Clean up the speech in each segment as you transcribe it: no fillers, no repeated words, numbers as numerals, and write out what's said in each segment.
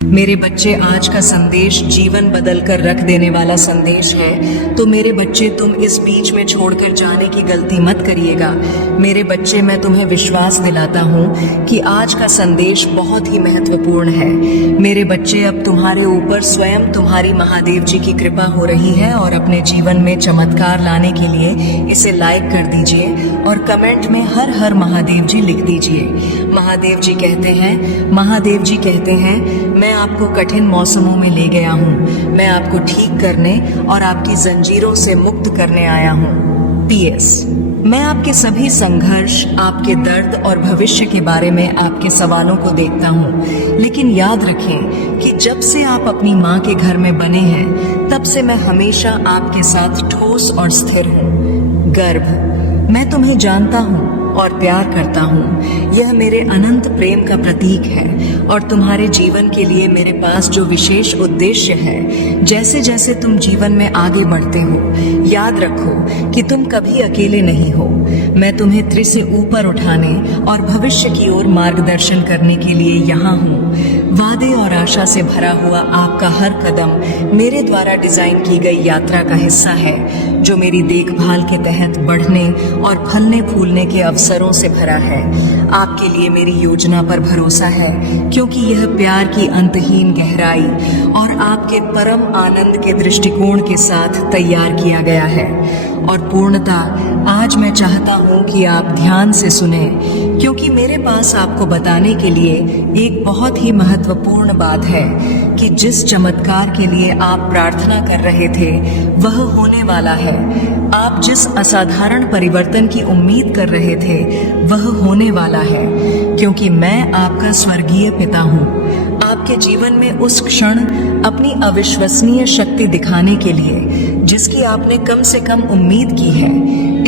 मेरे बच्चे, आज का संदेश जीवन बदल कर रख देने वाला संदेश है। तो मेरे बच्चे, तुम इस बीच में छोड़कर जाने की गलती मत करिएगा। मेरे बच्चे, मैं तुम्हें विश्वास दिलाता हूँ कि आज का संदेश बहुत ही महत्वपूर्ण है। मेरे बच्चे, अब तुम्हारे ऊपर स्वयं तुम्हारी महादेव जी की कृपा हो रही है और अपने जीवन में चमत्कार लाने के लिए इसे लाइक कर दीजिए और कमेंट में हर हर महादेव जी लिख दीजिए। महादेव जी कहते हैं, मैं आपको कठिन मौसमों में ले गया हूँ। मैं आपको ठीक करने और आपकी जंजीरों से मुक्त करने आया हूँ। PS, मैं आपके सभी संघर्ष, आपके दर्द और भविष्य के बारे में आपके सवालों को देखता हूँ। लेकिन याद रखें कि जब से आप अपनी माँ के घर में बने हैं, तब से मैं हमेशा आपके साथ ठोस और स्थिर हूँ। गर्भ, मैं तुम्हें जानता हूँ और प्यार करता हूँ। यह मेरे अनंत प्रेम का प्रतीक है और तुम्हारे जीवन के लिए मेरे पास जो विशेष उद्देश्य है। जैसे जैसे तुम जीवन में आगे बढ़ते हो, याद रखो कि तुम कभी अकेले नहीं हो। मैं तुम्हें त्रि से ऊपर उठाने और भविष्य की ओर मार्गदर्शन करने के लिए यहाँ हूँ। वादे और आशा से भरा हुआ आपका हर कदम मेरे द्वारा डिजाइन की गई यात्रा का हिस्सा है, जो मेरी देखभाल के तहत बढ़ने और फलने फूलने के अवसरों से भरा है। आपके लिए मेरी योजना पर भरोसा है, क्योंकि यह प्यार की अंतहीन गहराई और आपके परम आनंद के दृष्टिकोण के साथ तैयार किया गया है। और पूर्णता, आज मैं चाहता हूँ कि आप ध्यान से सुने, क्योंकि मेरे पास आपको बताने के लिए एक बहुत ही महत्वपूर्ण बात है कि जिस चमत्कार के लिए आप प्रार्थना कर रहे थे, वह होने वाला है। आप जिस असाधारण परिवर्तन की उम्मीद कर रहे थे, वह होने वाला है, क्योंकि मैं आपका स्वर्गीय पिता हूँ। आपके जीवन में उस क्षण अपनी अविश्वसनीय शक्ति दिखाने के लिए जिसकी आपने कम से कम उम्मीद की है।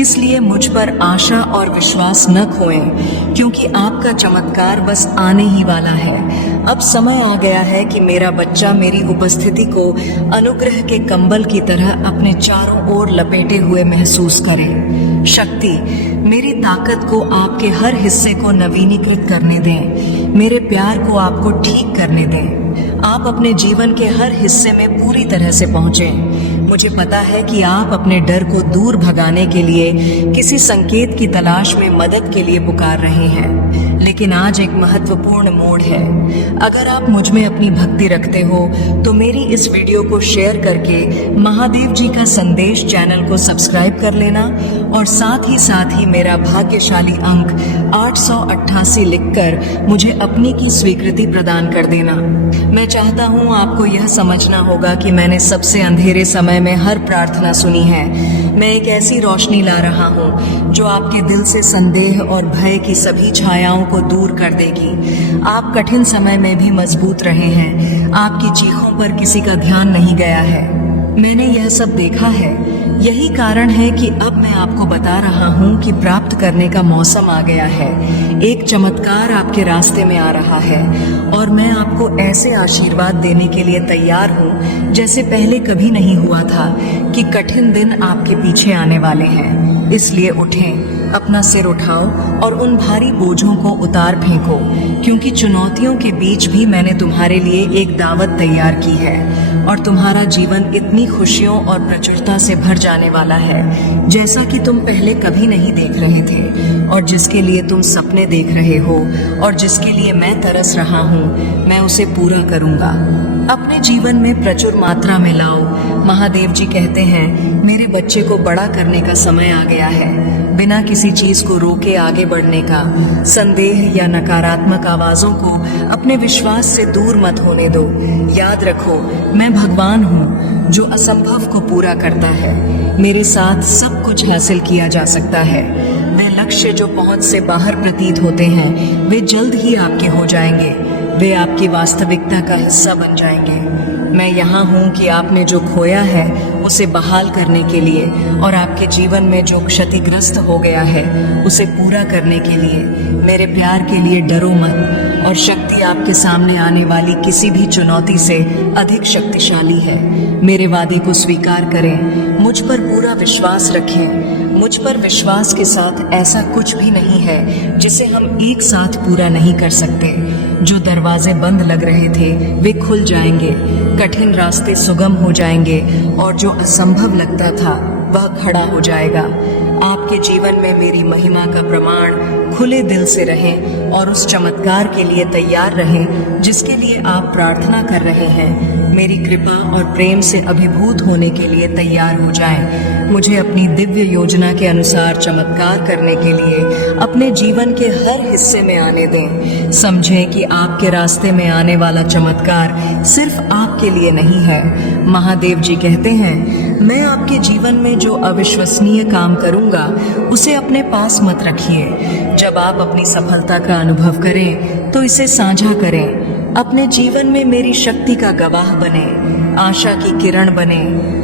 इसलिए मुझ पर आशा और विश्वास न खोएं, क्योंकि आपका चमत्कार बस आने ही वाला है। अब समय आ गया है कि मेरा बच्चा मेरी उपस्थिति को अनुग्रह के कंबल की तरह अपने चारों ओर लपेटे हुए महसूस करे। शक्ति, मेरी ताकत को आपके हर हिस्से को नवीनीकृत करने दें। मेरे प्यार को आपको ठीक करने दें। आप अपने जीवन के हर हिस्से में पूरी तरह से पहुंचें। मुझे पता है कि आप अपने डर को दूर भगाने के लिए किसी संकेत की तलाश में मदद के लिए पुकार रहे हैं, लेकिन आज एक महत्वपूर्ण मोड़ है। अगर आप मुझ में अपनी भक्ति रखते हो, तो मेरी इस वीडियो को शेयर करके महादेव जी का संदेश चैनल को सब्सक्राइब कर लेना और साथ ही मेरा भाग्यशाली अंक 888 लिखकर मुझे अपनी की स्वीकृति प्रदान कर देना। मैं चाहता हूँ आपको यह समझना होगा कि मैंने सबसे अंधेरे समय में हर प्रार्थना सुनी है। मैं एक ऐसी रोशनी ला रहा हूँ जो आपके दिल से संदेह और भय की सभी छायाओं को दूर कर देगी। आप कठिन समय में भी मजबूत रहे हैं। आपकी चीखों पर किसी का ध्यान नहीं गया है। मैंने यह सब देखा है। यही कारण है कि अब मैं आपको बता रहा हूँ कि प्राप्त करने का मौसम आ गया है। एक चमत्कार आपके रास्ते में आ रहा है और मैं आपको ऐसे आशीर्वाद देने के लिए तैयार हूँ जैसे पहले कभी नहीं हुआ था, कि कठिन दिन आपके पीछे आने वाले हैं। इसलिए उठें, अपना सिर उठाओ और उन भारी बोझों को उतार फेंको, क्योंकि चुनौतियों के बीच भी मैंने तुम्हारे लिए एक दावत तैयार की है और तुम्हारा जीवन इतनी खुशियों और प्रचुरता से भर जाने वाला है जैसा कि तुम पहले कभी नहीं देख रहे थे, और जिसके लिए तुम सपने देख रहे हो और जिसके लिए मैं तरस रहा हूँ, मैं उसे पूरा करूँगा। अपने जीवन में प्रचुर मात्रा में लाओ। महादेव जी कहते हैं, मेरे बच्चे को बड़ा करने का समय आ गया है। बिना किसी चीज को रोके आगे बढ़ने का। संदेह या नकारात्मक आवाजों को अपने विश्वास से दूर मत होने दो। याद रखो, मैं भगवान हूँ जो असंभव को पूरा करता है। मेरे साथ सब कुछ हासिल किया जा सकता है। वे लक्ष्य जो पहुंच से बाहर प्रतीत होते हैं, वे जल्द ही आपके हो जाएंगे। वे आपकी वास्तविकता का हिस्सा बन जाएंगे। मैं यहाँ हूँ कि आपने जो खोया है उसे बहाल करने के लिए और आपके जीवन में जो क्षतिग्रस्त हो गया है उसे पूरा करने के लिए। मेरे प्यार के लिए डरो मत, और शक्ति आपके सामने आने वाली किसी भी चुनौती से अधिक शक्तिशाली है। मेरे वादे को स्वीकार करें, मुझ पर पूरा विश्वास रखें। मुझ पर विश्वास के साथ ऐसा कुछ भी नहीं है जिसे हम एक साथ पूरा नहीं कर सकते। जो दरवाजे बंद लग रहे थे वे खुल जाएंगे, कठिन रास्ते सुगम हो जाएंगे और जो असंभव लगता था वह खड़ा हो जाएगा। आपके जीवन में मेरी महिमा का प्रमाण खुले दिल से रहें और उस चमत्कार के लिए तैयार रहें जिसके लिए आप प्रार्थना कर रहे हैं। मेरी कृपा और प्रेम से अभिभूत होने के लिए तैयार हो जाएं। मुझे अपनी दिव्य योजना के अनुसार चमत्कार करने के लिए अपने जीवन के हर हिस्से में आने दें। समझें कि आपके रास्ते में आने वाला चमत्कार सिर्फ आपके लिए नहीं है। महादेव जी कहते हैं, मैं आपके जीवन में जो अविश्वसनीय काम करूंगा उसे अपने पास मत रखिए। जब आप अपनी सफलता का अनुभव करें तो इसे साझा करें। अपने जीवन में मेरी शक्ति का गवाह बने, आशा की किरण बने,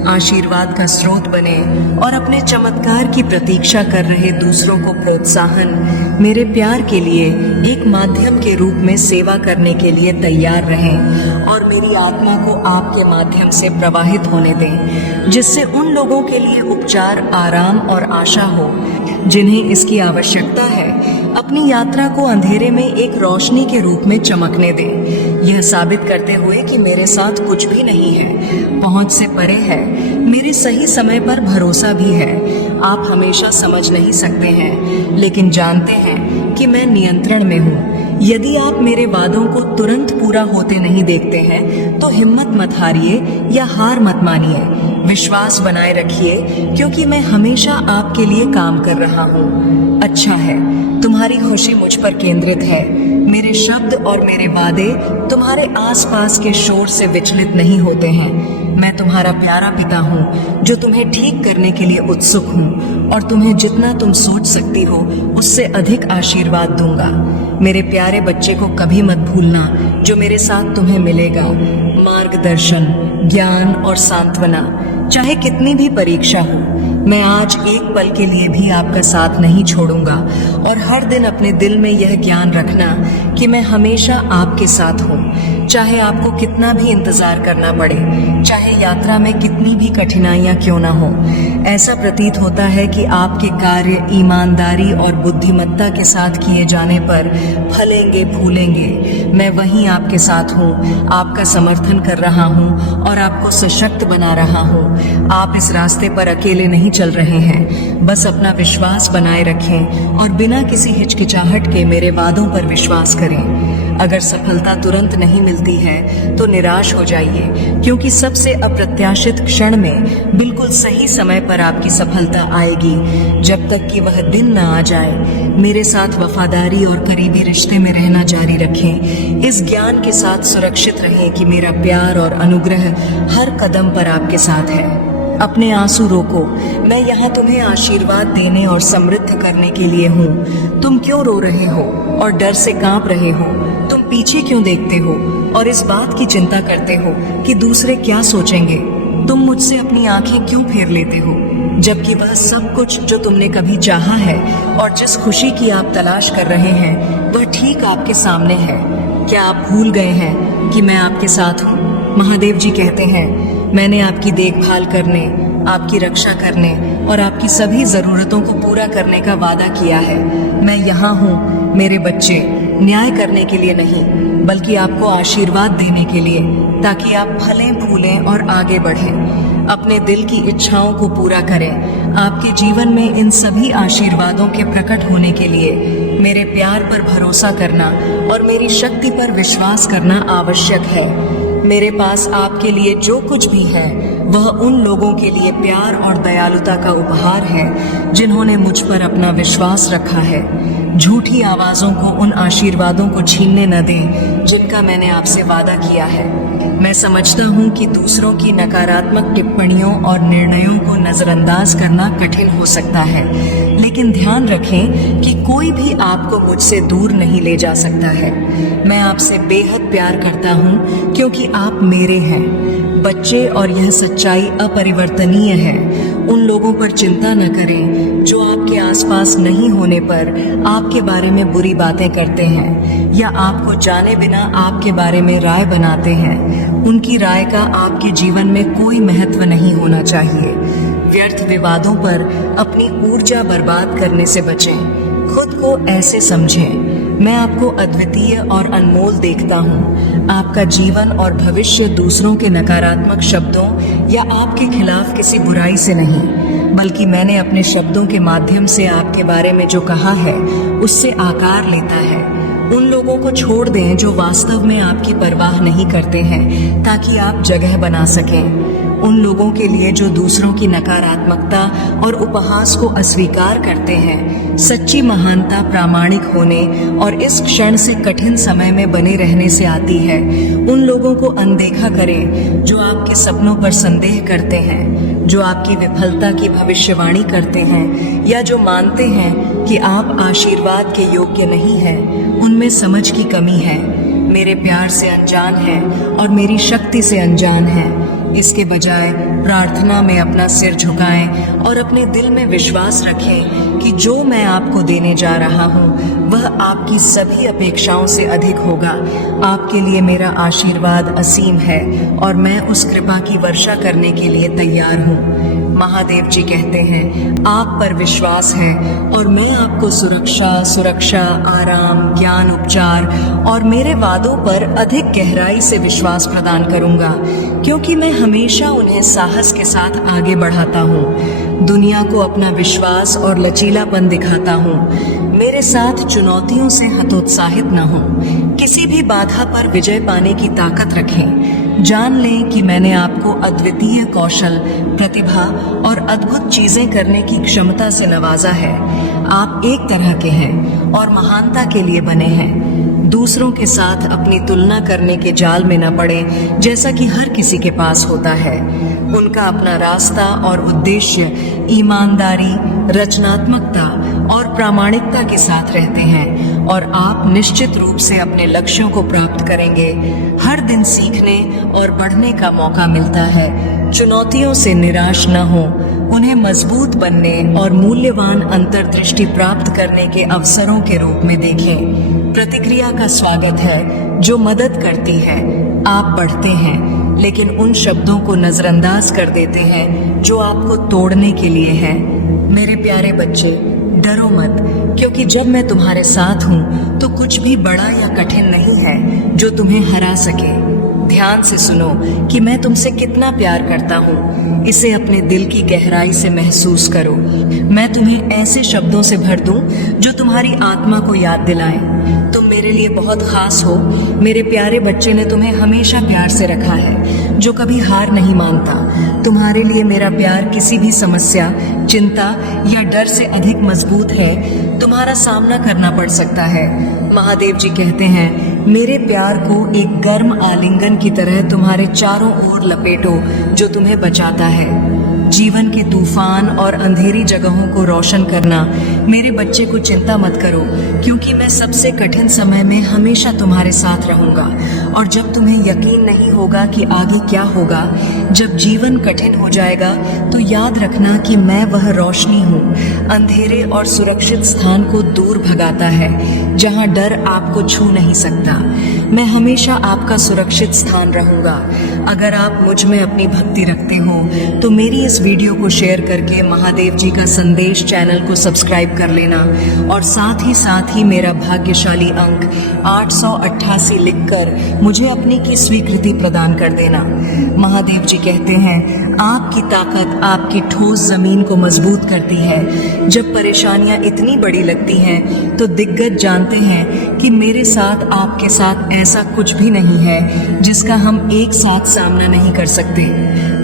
आशीर्वाद का स्रोत बने और अपने चमत्कार की प्रतीक्षा कर रहे दूसरों को प्रोत्साहन, मेरे प्यार के लिए एक माध्यम के रूप में सेवा करने के लिए तैयार रहें और मेरी आत्मा को आपके माध्यम से प्रवाहित होने दें, जिससे उन लोगों के लिए उपचार, आराम और आशा हो जिन्हें इसकी आवश्यकता है। अपनी यात्रा को अंधेरे में एक रोशनी के रूप में चमकने दें, यह साबित करते हुए कि मेरे साथ कुछ भी नहीं है, पहुंच से परे है, मेरे सही समय पर भरोसा भी है। आप हमेशा समझ नहीं सकते हैं, लेकिन जानते हैं कि मैं नियंत्रण में हूँ। यदि आप मेरे वादों को तुरंत पूरा होते नहीं देखते हैं तो हिम्मत मत हारिए या हार मत मानिए। विश्वास बनाए रखिए क्योंकि मैं हमेशा आपके लिए काम कर रहा हूँ। अच्छा है, तुम्हारी खुशी मुझ पर केंद्रित है। मेरे शब्द और मेरे वादे तुम्हारे आसपास के शोर से विचलित नहीं होते हैं। मैं तुम्हारा प्यारा पिता हूँ जो तुम्हें ठीक करने के लिए उत्सुक हूँ और तुम्हें जितना तुम सोच सकती हो उससे अधिक आशीर्वाद दूंगा। मेरे प्यारे बच्चे को कभी मत भूलना जो मेरे साथ तुम्हें मिलेगा। मार्गदर्शन, ज्ञान और सांत्वना, चाहे कितनी भी परीक्षा हो, मैं आज एक पल के लिए भी आपका साथ नहीं छोड़ूंगा। और हर दिन अपने दिल में यह ज्ञान रखना कि मैं हमेशा आपके साथ हूँ, चाहे आपको कितना भी इंतजार करना पड़े, चाहे यात्रा में कितनी भी कठिनाइयाँ क्यों ना हो। ऐसा प्रतीत होता है कि आपके कार्य ईमानदारी और बुद्धिमत्ता के साथ किए जाने पर फलेंगे फूलेंगे। मैं वहीं आपके साथ हूँ, आपका समर्थन कर रहा हूँ और आपको सशक्त बना रहा हूँ। आप इस रास्ते पर अकेले नहीं चल रहे हैं, बस अपना विश्वास बनाए रखें और बिना किसी हिचकिचाहट के मेरे वादों पर विश्वास करें। अगर सफलता तुरंत नहीं मिलती है तो निराश हो जाइए, क्योंकि सबसे अप्रत्याशित क्षण में बिल्कुल सही समय पर आपकी सफलता आएगी। जब तक कि वह दिन न आ जाए, मेरे साथ वफादारी और करीबी रिश्ते में रहना जारी रखें। इस ज्ञान के साथ सुरक्षित रहें कि मेरा प्यार और अनुग्रह हर कदम पर आपके साथ है। अपने आंसू रोको, मैं यहाँ तुम्हें आशीर्वाद देने और समृद्ध करने के लिए हूँ। तुम क्यों रो रहे हो और डर से कांप रहे हो? तुम पीछे क्यों देखते हो और इस बात की चिंता करते हो कि दूसरे क्या सोचेंगे? तुम मुझसे अपनी आंखें क्यों फेर लेते हो, जबकि वह सब कुछ जो तुमने कभी चाहा है और जिस खुशी की आप तलाश कर रहे हैं वह ठीक आपके सामने है। क्या आप भूल गए हैं कि मैं आपके साथ हूँ? महादेव जी कहते हैं, मैंने आपकी देखभाल करने, आपकी रक्षा करने और आपकी सभी जरूरतों को पूरा करने का वादा किया है। मैं यहाँ हूँ मेरे बच्चे, न्याय करने के लिए नहीं बल्कि आपको आशीर्वाद देने के लिए, ताकि आप फलें फूलें और आगे बढ़ें। अपने दिल की इच्छाओं को पूरा करें। आपके जीवन में इन सभी आशीर्वादों के प्रकट होने के लिए मेरे प्यार पर भरोसा करना और मेरी शक्ति पर विश्वास करना आवश्यक है। मेरे पास आपके लिए जो कुछ भी है वह उन लोगों के लिए प्यार और दयालुता का उपहार है जिन्होंने मुझ पर अपना विश्वास रखा है। झूठी आवाजों को उन आशीर्वादों को छीनने न दें जिनका मैंने आपसे वादा किया है। मैं समझता हूँ कि दूसरों की नकारात्मक टिप्पणियों और निर्णयों को नजरअंदाज करना कठिन हो सकता है, लेकिन ध्यान रखें कि कोई भी आपको मुझसे दूर नहीं ले जा सकता है। मैं आपसे बेहद प्यार करता हूँ क्योंकि आप मेरे हैं बच्चे, और यह सच्चाई अपरिवर्तनीय है। उन लोगों पर चिंता न करें जो आपके आसपास नहीं होने पर आपके बारे में बुरी बातें करते हैं या आपको जाने बिना आपके बारे में राय बनाते हैं। उनकी राय का आपके जीवन में कोई महत्व नहीं होना चाहिए। व्यर्थ विवादों पर अपनी ऊर्जा बर्बाद करने से बचें। खुद को ऐसे समझें, मैं आपको अद्वितीय और अनमोल देखता हूँ। आपका जीवन और भविष्य दूसरों के नकारात्मक शब्दों या आपके खिलाफ किसी बुराई से नहीं, बल्कि मैंने अपने शब्दों के माध्यम से आपके बारे में जो कहा है उससे आकार लेता है। उन लोगों को छोड़ दें जो वास्तव में आपकी परवाह नहीं करते हैं, ताकि आप जगह बना सकें। उन लोगों के लिए जो दूसरों की नकारात्मकता और उपहास को अस्वीकार करते हैं। सच्ची महानता प्रामाणिक होने और इस क्षण से कठिन समय में बने रहने से आती है। उन लोगों को अनदेखा करें जो आपके सपनों पर संदेह करते हैं, जो आपकी विफलता की भविष्यवाणी करते हैं या जो मानते हैं कि आप आशीर्वाद के योग्य नहीं हैं। उनमें समझ की कमी है, मेरे प्यार से अनजान है और मेरी शक्ति से अनजान है। इसके बजाय प्रार्थना में अपना सिर झुकाएं और अपने दिल में विश्वास रखें कि जो मैं आपको देने जा रहा हूँ वह आपकी सभी अपेक्षाओं से अधिक होगा। आपके लिए मेरा आशीर्वाद असीम है और मैं उस कृपा की वर्षा करने के लिए तैयार हूँ। महादेव जी कहते हैं, आप पर विश्वास है और मैं आपको सुरक्षा, आराम, ज्ञान, उपचार और मेरे वादों पर अधिक गहराई से विश्वास प्रदान करूंगा, क्योंकि मैं हमेशा उन्हें साहस के साथ आगे बढ़ाता हूँ। दुनिया को अपना विश्वास और लचीलापन दिखाता हूँ। मेरे साथ चुनौतियों से हतोत्साहित न हो। किसी भी बाधा पर विजय पाने की ताकत रखें। जान लें कि मैंने आपको अद्वितीय कौशल, प्रतिभा और अद्भुत चीजें करने की क्षमता से नवाजा है। आप एक तरह के हैं और महानता के लिए बने हैं। दूसरों के साथ अपनी तुलना करने के जाल में न पड़े, जैसा कि हर किसी के पास होता है। उनका अपना रास्ता और उद्देश्य ईमानदारी, रचनात्मकता और प्रामाणिकता के साथ रहते हैं और आप निश्चित रूप से अपने लक्ष्यों को प्राप्त करेंगे। हर दिन सीखने और बढ़ने का मौका मिलता है। चुनौतियों से निराश न हो, उन्हें मजबूत बनने और मूल्यवान अंतर्दृष्टि प्राप्त करने के अवसरों के रूप में देखें। प्रतिक्रिया का स्वागत है जो मदद करती है। आप बढ़ते हैं, लेकिन उन शब्दों को नजरअंदाज कर देते हैं जो आपको तोड़ने के लिए है। मेरे प्यारे बच्चे, डरो मत, क्योंकि जब मैं तुम्हारे साथ हूँ तो कुछ भी बड़ा या कठिन नहीं है जो तुम्हें हरा सके। ध्यान से सुनो कि मैं तुमसे कितना प्यार करता हूँ। इसे अपने दिल की गहराई से महसूस करो। मैं तुम्हें ऐसे शब्दों से भर दूं जो तुम्हारी आत्मा को याद दिलाएं। तुम मेरे लिए बहुत खास हो। मेरे प्यारे बच्चे ने तुम्हें हमेशा प्यार से रखा है, जो कभी हार नहीं मानता। तुम्हारे लिए मेरा प्यार किसी भी समस्या, चिंता या डर से अधिक मजबूत है। तुम्हारा सामना करना पड़ सकता है। महादेव जी कहते हैं, मेरे प्यार को एक गर्म आलिंगन की तरह तुम्हारे चारों ओर लपेटो, जो तुम्हें बचाता है। जीवन के तूफान और अंधेरी जगहों को रोशन करना। मेरे बच्चे को चिंता मत करो, क्योंकि मैं सबसे कठिन समय में हमेशा तुम्हारे साथ रहूंगा। और जब तुम्हें यकीन नहीं होगा कि आगे क्या होगा, जब जीवन कठिन हो जाएगा, तो याद रखना कि मैं वह रोशनी हूँ। अंधेरे और सुरक्षित स्थान को दूर भगाता है, जहाँ डर आपको छू नहीं सकता। मैं हमेशा आपका सुरक्षित स्थान रहूंगा। अगर आप मुझ में अपनी भक्ति रखते हो तो मेरी इस वीडियो को शेयर करके महादेव जी का संदेश चैनल को सब्सक्राइब कर लेना और साथ ही मेरा भाग्यशाली अंक 888 लिखकर मुझे अपनी की स्वीकृति प्रदान कर देना। महादेव जी कहते हैं, आपकी ताकत आपकी ठोस जमीन को मजबूत करती है। जब परेशानियां इतनी बड़ी लगती हैं तो दिग्गज जानते हैं कि मेरे साथ आपके साथ ऐसा कुछ भी नहीं है जिसका हम एक साथ सामना नहीं कर सकते।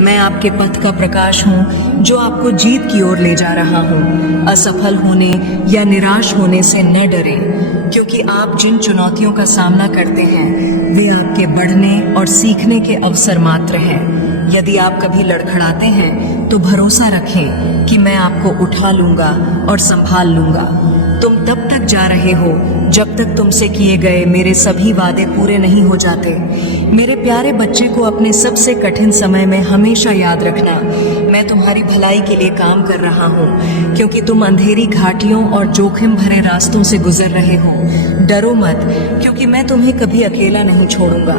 मैं आपके पथ का प्रकाश हूँ जो आपको जीत की ओर ले जा रहा हूँ। असफल होने या निराश होने से न डरें, क्योंकि आप जिन चुनौतियों का सामना करते हैं वे आपके बढ़ने और सीखने के अवसर मात्र हैं। यदि आप कभी लड़खड़ाते हैं तो भरोसा रखें कि मैं आपको उठा लूंगा और संभाल लूंगा। तुम तब तक जा रहे हो जब तक तुमसे किए गए मेरे सभी वादे पूरे नहीं हो जाते। मेरे प्यारे बच्चे को अपने सबसे कठिन समय में हमेशा याद रखना, मैं तुम्हारी भलाई के लिए काम कर रहा हूँ, क्योंकि तुम अंधेरी घाटियों और जोखिम भरे रास्तों से गुजर रहे हो। डरो मत, क्योंकि मैं तुम्हें कभी अकेला नहीं छोड़ूंगा।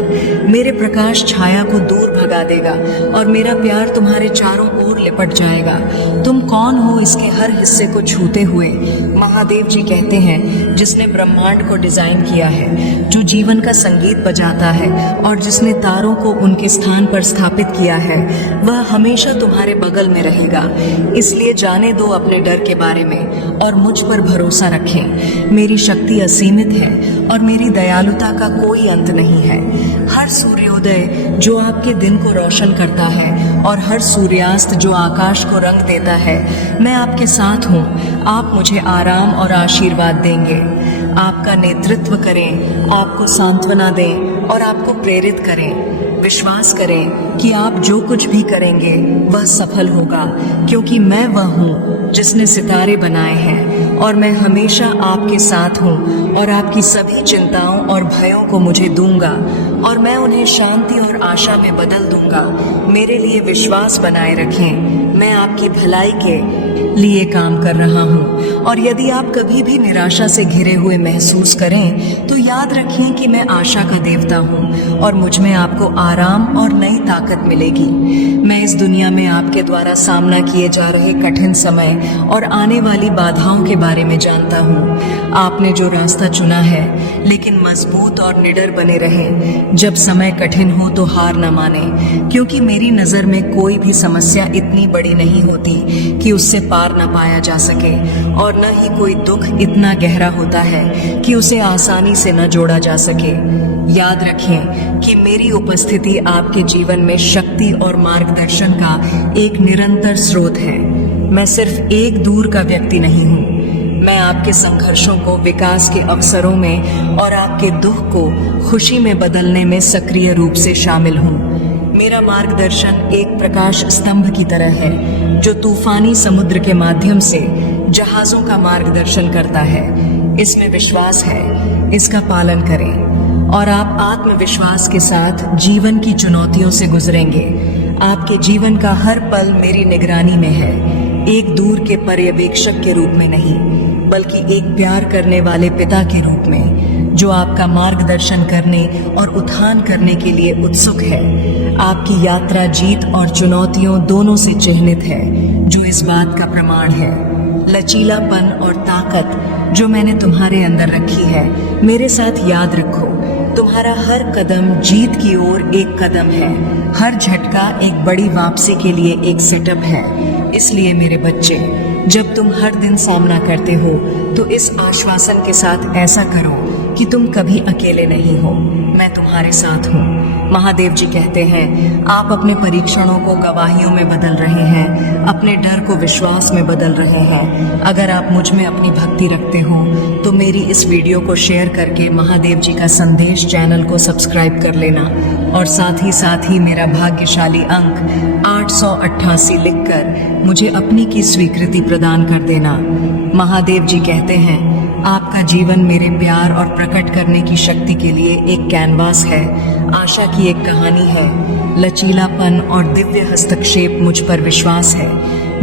मेरे प्रकाश छाया को दूर भगा देगा और मेरा प्यार तुम्हारे चारों ओर लिपट जाएगा। तुम कौन हो इसके हर हिस्से को छूते हुए। महादेव जी कहते हैं जिसने ब्रह्मांड को डिजाइन किया है, जो जीवन का संगीत बजाता है और जिसने तारों को उनके स्थान पर स्थापित किया है, वह हमेशा तुम्हारे बगल में रहेगा। इसलिए जाने दो अपने डर के बारे में और मुझ पर भरोसा रखें। मेरी शक्ति असीमित है और मेरी दयालुता का कोई अंत नहीं है। हर सूर्योदय जो आपके दिन को रोशन करता है और हर सूर्यास्त जो आकाश को रंग देता है, मैं आपके साथ हूँ। आप मुझे आराम और आशीर्वाद देंगे। आपका नेतृत्व करें, आपको सांत्वना दें और आपको प्रेरित करें। विश्वास करें कि आप जो कुछ भी करेंगे वह सफल होगा, क्योंकि मैं वह हूँ जिसने सितारे बनाए हैं और मैं हमेशा आपके साथ हूँ और आपकी सभी चिंताओं और भयों को मुझे दूंगा और मैं उन्हें शांति और आशा में बदल दूंगा। मेरे लिए विश्वास बनाए रखें। मैं आपकी भलाई के लिए काम कर रहा हूँ और यदि आप कभी भी निराशा से घिरे हुए महसूस करें तो याद रखें कि मैं आशा का देवता हूँ और मुझ में आपको आराम और नई ताकत मिलेगी। मैं इस दुनिया में आपके द्वारा सामना किए जा रहे कठिन समय और आने वाली बाधाओं के बारे में जानता हूँ। आपने जो रास्ता चुना है, लेकिन मजबूत और निडर बने रहें। जब समय कठिन हो तो हार न माने, क्योंकि मेरी नज़र में कोई भी समस्या इतनी बड़ी नहीं होती कि उससे पार न पाया जा सके और न ही कोई दुख इतना गहरा होता है कि उसे आसानी से न जोड़ा जा सके। याद रखें कि मेरी उपस्थिति आपके जीवन में शक्ति और मार्गदर्शन का एक निरंतर स्रोत है। मैं सिर्फ एक दूर का व्यक्ति नहीं हूँ। मैं आपके संघर्षों को विकास के अवसरों में और आपके दुख को खुशी में बदलने में सक्रिय रूप से शामिल हूँ। मेरा मार्गदर्शन एक प्रकाश स्तंभ की तरह है जो तूफानी समुद्र के माध्यम से जहाजों का मार्गदर्शन करता है। इसमें विश्वास है, इसका पालन करें और आप आत्मविश्वास के साथ जीवन की चुनौतियों से गुजरेंगे। आपके जीवन का हर पल मेरी निगरानी में है, एक दूर के पर्यवेक्षक के रूप में नहीं, बल्कि एक प्यार करने वाले पिता के रूप में जो आपका मार्गदर्शन करने और उत्थान करने के लिए उत्सुक है। आपकी यात्रा जीत और चुनौतियों दोनों से चिह्नित है, जो इस बात का प्रमाण है। लचीलापन और ताकत जो मैंने तुम्हारे अंदर रखी है, मेरे साथ याद रखो। तुम्हारा हर कदम जीत की ओर एक कदम है। हर झटका एक बड़ी वापसी के लिए एक सेटअप है। इसलिए मेरे बच्चे, जब तुम हर दिन सामना करते हो तो इस आश्वासन के साथ ऐसा करो कि तुम कभी अकेले नहीं हो। मैं तुम्हारे साथ हूँ। महादेव जी कहते हैं, आप अपने परीक्षणों को गवाहियों में बदल रहे हैं, अपने डर को विश्वास में बदल रहे हैं। अगर आप मुझ में अपनी भक्ति रखते हो तो मेरी इस वीडियो को शेयर करके महादेव जी का संदेश चैनल को सब्सक्राइब कर लेना और साथ ही मेरा भाग्यशाली अंक 888 लिखकर मुझे अपनी की स्वीकृति प्रदान कर देना। महादेव जी कहते हैं, आपका जीवन मेरे प्यार और प्रकट करने की शक्ति के लिए एक कैनवास है, आशा की एक कहानी है। लचीलापन और दिव्य हस्तक्षेप मुझ पर विश्वास है।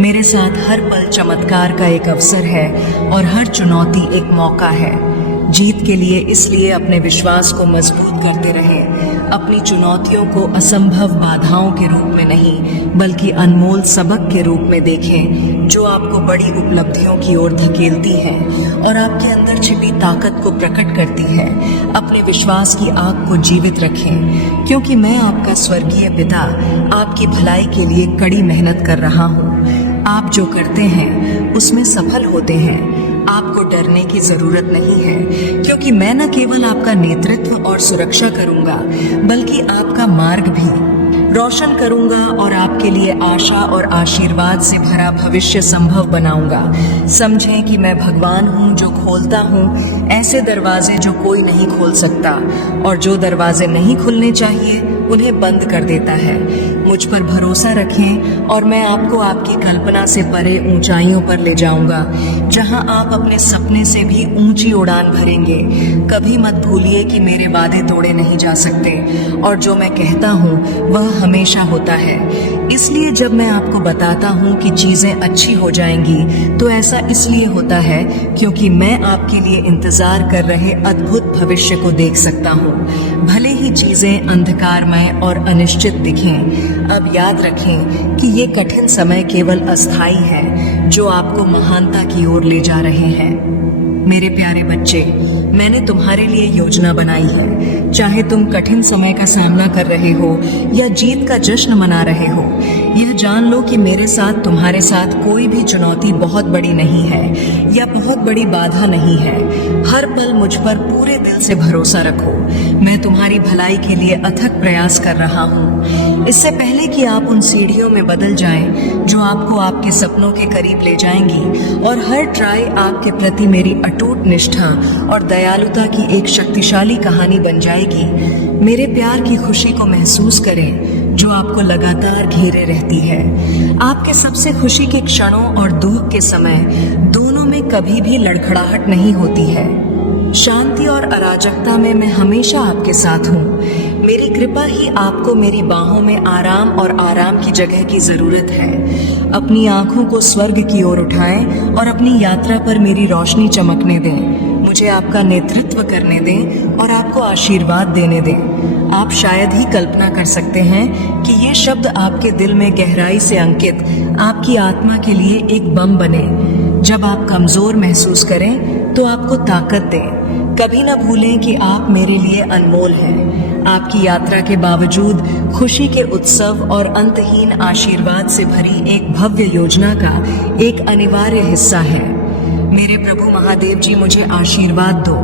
मेरे साथ हर पल चमत्कार का एक अवसर है और हर चुनौती एक मौका है जीत के लिए। इसलिए अपने विश्वास को मजबूत करते रहें। अपनी चुनौतियों को असंभव बाधाओं के रूप में नहीं, बल्कि अनमोल सबक के रूप में देखें, जो आपको बड़ी उपलब्धियों की ओर धकेलती है और आपके अंदर छिपी ताकत को प्रकट करती है। अपने विश्वास की आग को जीवित रखें, क्योंकि मैं आपका स्वर्गीय पिता आपकी भलाई के लिए कड़ी मेहनत कर रहा हूँ। आप जो करते हैं उसमें सफल होते हैं। आपको डरने की जरूरत नहीं है, क्योंकि मैं न केवल आपका नेतृत्व और सुरक्षा करूंगा, बल्कि आपका मार्ग भी रोशन करूंगा और आपके लिए आशा और आशीर्वाद से भरा भविष्य संभव बनाऊंगा। समझें कि मैं भगवान हूँ जो खोलता हूँ ऐसे दरवाजे जो कोई नहीं खोल सकता, और जो दरवाजे नहीं खुलने चाहिए उन्हें बंद कर देता है। मुझ पर भरोसा रखें और मैं आपको आपकी कल्पना से परे ऊंचाइयों पर ले जाऊंगा, जहां आप अपने सपने से भी ऊंची उड़ान भरेंगे। कभी मत भूलिए कि मेरे वादे तोड़े नहीं जा सकते और जो मैं कहता हूँ वह हमेशा होता है। इसलिए जब मैं आपको बताता हूँ कि चीजें अच्छी हो जाएंगी तो ऐसा इसलिए होता है क्योंकि मैं आपके लिए इंतजार कर रहे अद्भुत भविष्य को देख सकता हूँ। भले ही चीजें अंधकारमय और अनिश्चित दिखें, अब याद रखें कि ये कठिन समय केवल अस्थायी है, जो आपको महानता की ओर ले जा रहे हैं। मेरे प्यारे बच्चे, मैंने तुम्हारे लिए योजना बनाई है। चाहे तुम कठिन समय का सामना कर रहे हो या जीत का जश्न मना रहे हो, यह जान लो कि मेरे साथ तुम्हारे साथ कोई भी चुनौती बहुत बड़ी नहीं है या बहुत बड़ी बाधा नहीं है। हर पल मुझ पर पूरे दिल से भरोसा रखो। मैं तुम्हारी भलाई के लिए अथक प्रयास कर रहा हूँ। इससे पहले कि आप उन सीढ़ियों में बदल जाएं जो आपको आपके सपनों के करीब ले जाएंगी और हर ट्राई आपके प्रति मेरी अटूट निष्ठा और दयालुता की एक शक्तिशाली कहानी बन जाएगी। मेरे प्यार की खुशी को महसूस करें जो आपको लगातार घेरे रहती है। आपके सबसे खुशी के क्षणों और दुख के समय दोनों में कभी भी लड़खड़ाहट नहीं होती है। शांति और अराजकता में मैं हमेशा आपके साथ हूँ। मेरी कृपा ही आपको मेरी बाहों में आराम और आराम की जगह की जरूरत है। अपनी आंखों को स्वर्ग की ओर उठाएं और अपनी यात्रा पर मेरी रोशनी चमकने दें। मुझे आपका नेतृत्व करने दें और आपको आशीर्वाद देने दें। आप शायद ही कल्पना कर सकते हैं कि ये शब्द आपके दिल में गहराई से अंकित आपकी आत्मा के लिए एक बम बने। जब आप कमजोर महसूस करें तो आपको ताकत दें। कभी न भूलें कि आप मेरे लिए अनमोल हैं। आपकी यात्रा के बावजूद खुशी के उत्सव और अंतहीन आशीर्वाद से भरी एक भव्य योजना का एक अनिवार्य हिस्सा है। मेरे प्रभु महादेव जी मुझे आशीर्वाद दो।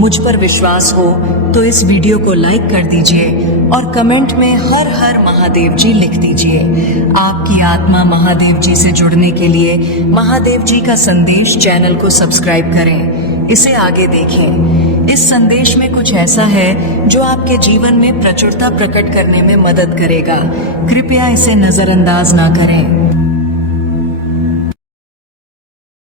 मुझ पर विश्वास हो तो इस वीडियो को लाइक कर दीजिए और कमेंट में हर हर महादेव जी लिख दीजिए। आपकी आत्मा महादेव जी से जुड़ने के लिए महादेव जी का संदेश चैनल को सब्सक्राइब करें। इसे आगे देखें। इस संदेश में कुछ ऐसा है जो आपके जीवन में प्रचुरता प्रकट करने में मदद करेगा। कृपया इसे नजरअंदाज ना करें।